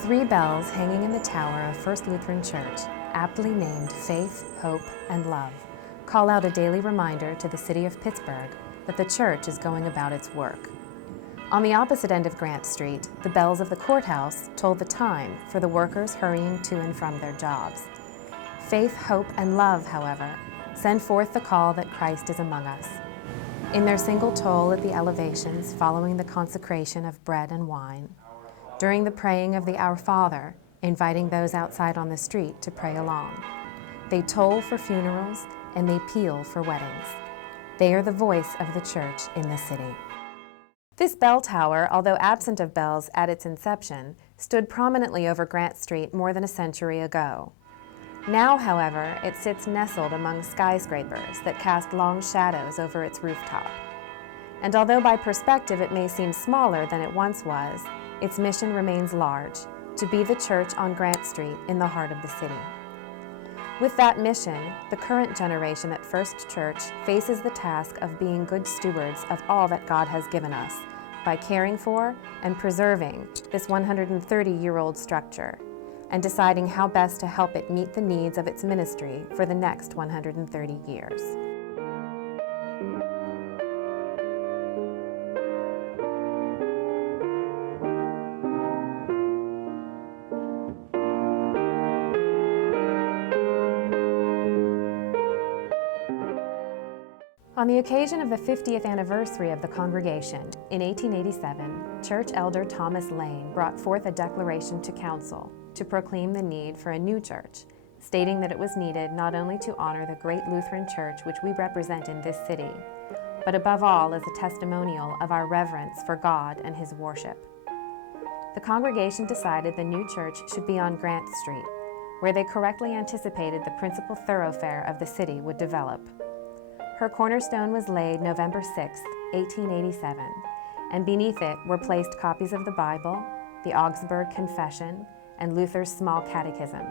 3 bells hanging in the tower of First Lutheran Church, aptly named Faith, Hope, and Love, call out a daily reminder to the city of Pittsburgh that the church is going about its work. On the opposite end of Grant Street, the bells of the courthouse told the time for the workers hurrying to and from their jobs. Faith, Hope, and Love, however, send forth the call that Christ is among us. In their single toll at the elevations following the consecration of bread and wine, during the praying of the Our Father, inviting those outside on the street to pray along, they toll for funerals and they peal for weddings. They are the voice of the church in the city. This bell tower, although absent of bells at its inception, stood prominently over Grant Street more than a century ago. Now, however, it sits nestled among skyscrapers that cast long shadows over its rooftop. And although by perspective it may seem smaller than it once was, its mission remains large, to be the church on Grant Street in the heart of the city. With that mission, the current generation at First Church faces the task of being good stewards of all that God has given us by caring for and preserving this 130-year-old structure and deciding how best to help it meet the needs of its ministry for the next 130 years. On the occasion of the 50th anniversary of the congregation, in 1887, church elder Thomas Lane brought forth a declaration to council to proclaim the need for a new church, stating that it was needed not only to honor the great Lutheran church which we represent in this city, but above all as a testimonial of our reverence for God and His worship. The congregation decided the new church should be on Grant Street, where they correctly anticipated the principal thoroughfare of the city would develop. Her cornerstone was laid November 6, 1887, and beneath it were placed copies of the Bible, the Augsburg Confession, and Luther's Small Catechism,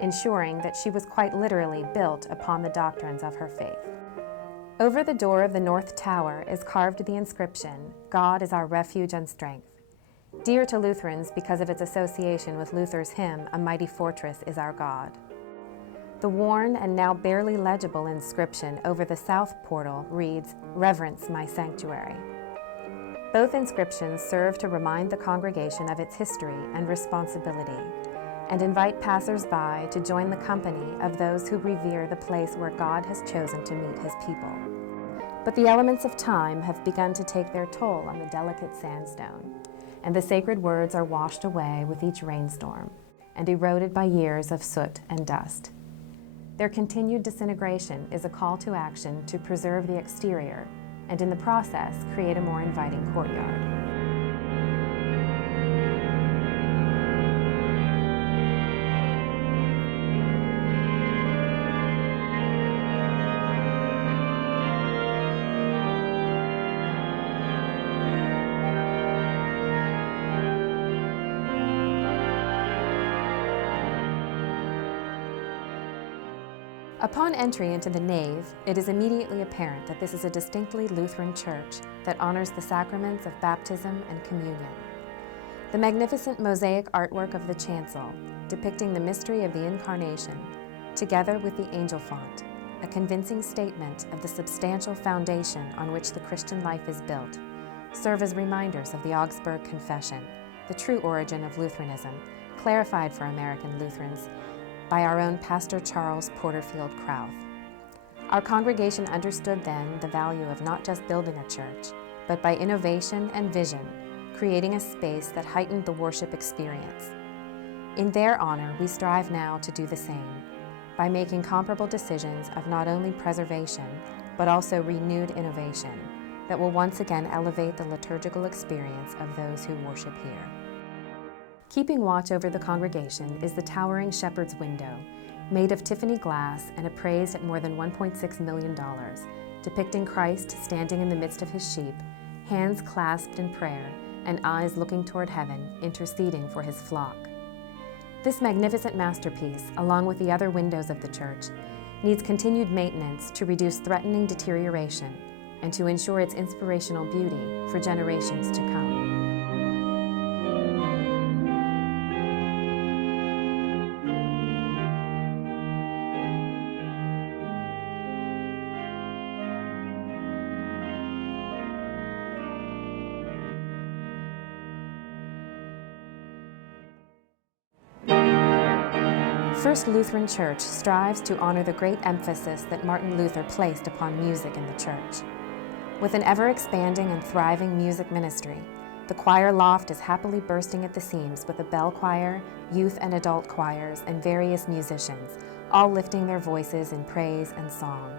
ensuring that she was quite literally built upon the doctrines of her faith. Over the door of the North Tower is carved the inscription, "God is our refuge and strength," dear to Lutherans because of its association with Luther's hymn, "A Mighty Fortress is Our God." The worn and now barely legible inscription over the south portal reads, "Reverence my sanctuary." Both inscriptions serve to remind the congregation of its history and responsibility, and invite passers-by to join the company of those who revere the place where God has chosen to meet His people. But the elements of time have begun to take their toll on the delicate sandstone, and the sacred words are washed away with each rainstorm, and eroded by years of soot and dust. Their continued disintegration is a call to action to preserve the exterior and in the process create a more inviting courtyard. Upon entry into the nave, it is immediately apparent that this is a distinctly Lutheran church that honors the sacraments of baptism and communion. The magnificent mosaic artwork of the chancel, depicting the mystery of the Incarnation, together with the angel font, a convincing statement of the substantial foundation on which the Christian life is built, serve as reminders of the Augsburg Confession, the true origin of Lutheranism, clarified for American Lutherans by our own Pastor Charles Porterfield Krauth. Our congregation understood then the value of not just building a church, but by innovation and vision, creating a space that heightened the worship experience. In their honor, we strive now to do the same, by making comparable decisions of not only preservation, but also renewed innovation that will once again elevate the liturgical experience of those who worship here. Keeping watch over the congregation is the towering shepherd's window, made of Tiffany glass and appraised at more than $1.6 million, depicting Christ standing in the midst of His sheep, hands clasped in prayer and eyes looking toward heaven, interceding for His flock. This magnificent masterpiece, along with the other windows of the church, needs continued maintenance to reduce threatening deterioration and to ensure its inspirational beauty for generations to come. First Lutheran Church strives to honor the great emphasis that Martin Luther placed upon music in the church. With an ever-expanding and thriving music ministry, the choir loft is happily bursting at the seams with a bell choir, youth and adult choirs, and various musicians, all lifting their voices in praise and song.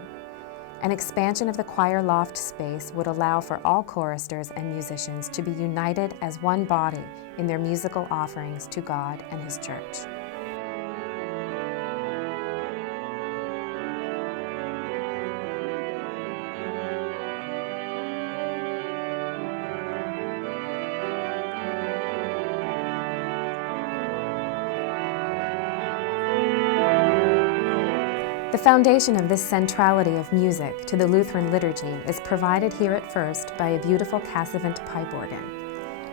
An expansion of the choir loft space would allow for all choristers and musicians to be united as one body in their musical offerings to God and His church. The foundation of this centrality of music to the Lutheran liturgy is provided here at first by a beautiful Cassavant pipe organ,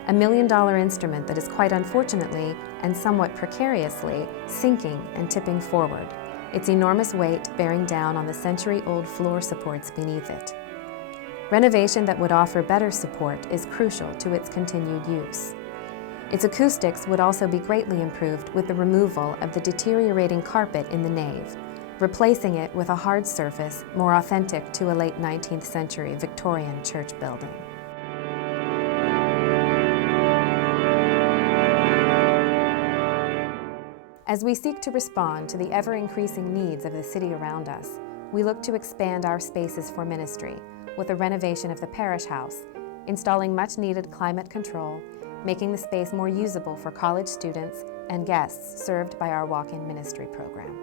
a $1 million instrument that is quite unfortunately and somewhat precariously sinking and tipping forward, its enormous weight bearing down on the century-old floor supports beneath it. Renovation that would offer better support is crucial to its continued use. Its acoustics would also be greatly improved with the removal of the deteriorating carpet in the nave, replacing it with a hard surface more authentic to a late 19th century Victorian church building. As we seek to respond to the ever-increasing needs of the city around us, we look to expand our spaces for ministry with a renovation of the parish house, installing much-needed climate control, making the space more usable for college students and guests served by our walk-in ministry program.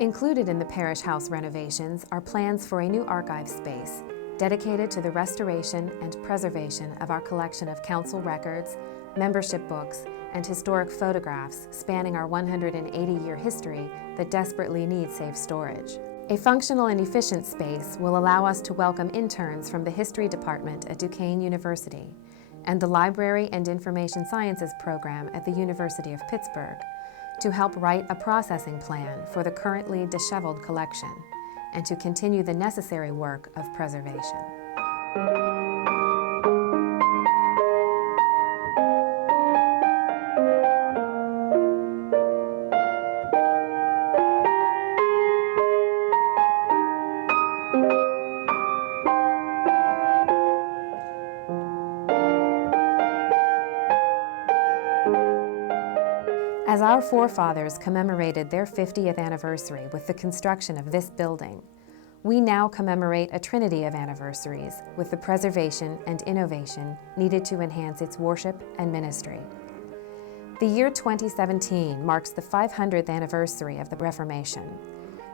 Included in the parish house renovations are plans for a new archive space dedicated to the restoration and preservation of our collection of council records, membership books, and historic photographs spanning our 180-year history that desperately needs safe storage. A functional and efficient space will allow us to welcome interns from the History Department at Duquesne University and the Library and Information Sciences program at the University of Pittsburgh, to help write a processing plan for the currently disheveled collection, and to continue the necessary work of preservation. As our forefathers commemorated their 50th anniversary with the construction of this building, we now commemorate a trinity of anniversaries with the preservation and innovation needed to enhance its worship and ministry. The year 2017 marks the 500th anniversary of the Reformation,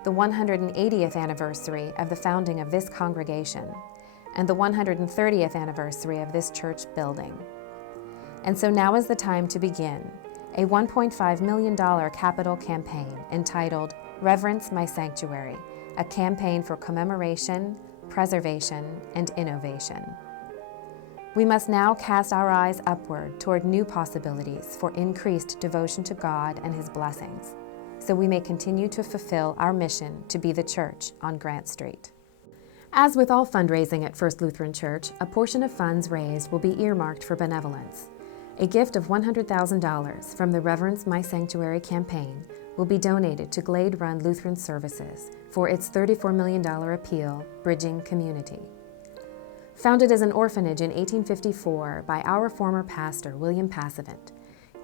the 180th anniversary of the founding of this congregation, and the 130th anniversary of this church building. And so now is the time to begin a $1.5 million capital campaign entitled Reverence, My Sanctuary, a campaign for commemoration, preservation, and innovation. We must now cast our eyes upward toward new possibilities for increased devotion to God and His blessings, so we may continue to fulfill our mission to be the church on Grant Street. As with all fundraising at First Lutheran Church, a portion of funds raised will be earmarked for benevolence. A gift of $100,000 from the Reverence, My Sanctuary campaign will be donated to Glade Run Lutheran Services for its $34 million appeal, Bridging Community. Founded as an orphanage in 1854 by our former pastor, William Passavant,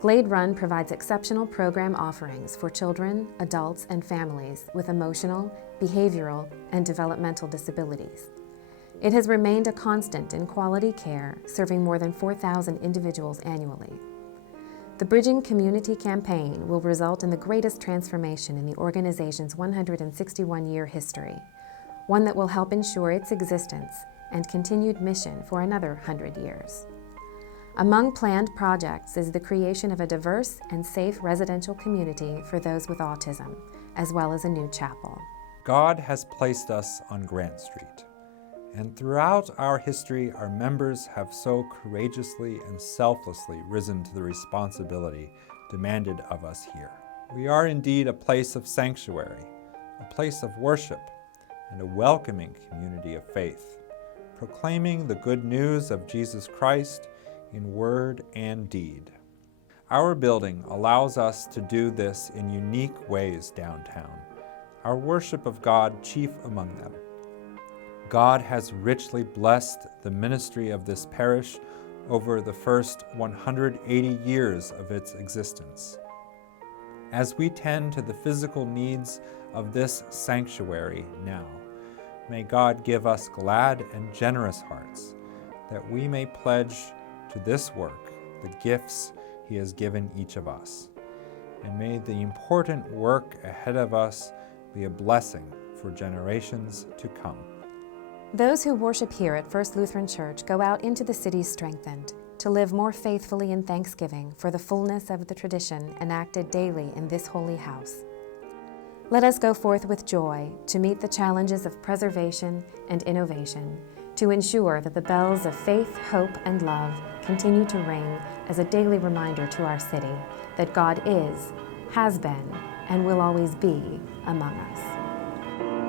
Glade Run provides exceptional program offerings for children, adults, and families with emotional, behavioral, and developmental disabilities. It has remained a constant in quality care, serving more than 4,000 individuals annually. The Bridging Community campaign will result in the greatest transformation in the organization's 161-year history, one that will help ensure its existence and continued mission for another 100 years. Among planned projects is the creation of a diverse and safe residential community for those with autism, as well as a new chapel. God has placed us on Grant Street. And throughout our history, our members have so courageously and selflessly risen to the responsibility demanded of us here. We are indeed a place of sanctuary, a place of worship, and a welcoming community of faith, proclaiming the good news of Jesus Christ in word and deed. Our building allows us to do this in unique ways downtown, our worship of God chief among them. God has richly blessed the ministry of this parish over the first 180 years of its existence. As we tend to the physical needs of this sanctuary now, may God give us glad and generous hearts, that we may pledge to this work the gifts He has given each of us. And may the important work ahead of us be a blessing for generations to come. Those who worship here at First Lutheran Church go out into the city strengthened to live more faithfully in thanksgiving for the fullness of the tradition enacted daily in this holy house. Let us go forth with joy to meet the challenges of preservation and innovation, to ensure that the bells of faith, hope, and love continue to ring as a daily reminder to our city that God is, has been, and will always be among us.